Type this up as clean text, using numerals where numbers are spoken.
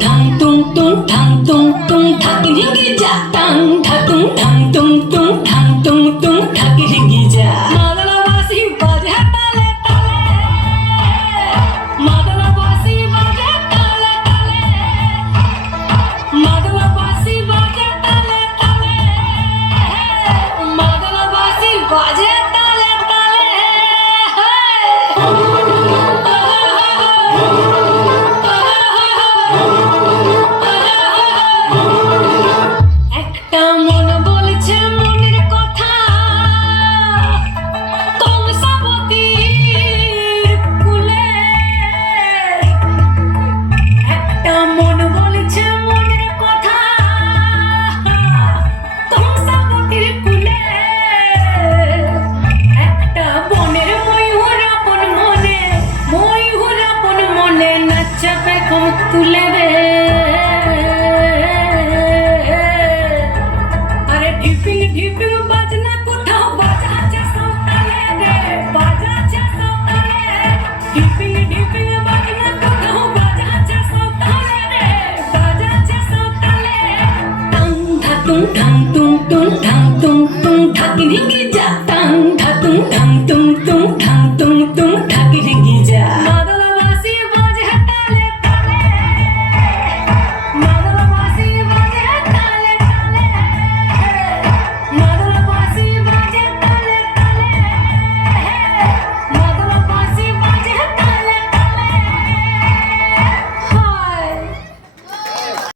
tung tung tung thang tung tung thaki ringi ja tang tha tung thang tung tung thang tung tung thaki ringi ja madala basi baje tale tale madala basi baje tale tale madala basi baje tale tale madala basi baje tale tale একটা মন বলছে মনের কথা কংসাবতীর কুলে একটা মন বলছে মনের কথা কংসাবতীর কুলে একটা বনের ময়ূর আপন মনে নাচবে কম তুলে রে আরে ঢিপিং ঢিপিং বাজনা কোথাও বাজাচ্ছে সকালে রে বাজাচ্ছে সকালে ঢিপিং ঢিপিং বাজনা কোথাও বাজাচ্ছে সকালে রে বাজাচ্ছে সকালে টাং ধাতুং ধাং তুং তুং ধাং তুং তুং ধাকি ধিঙ্গি যা টাং ধাতুং ধাং তুং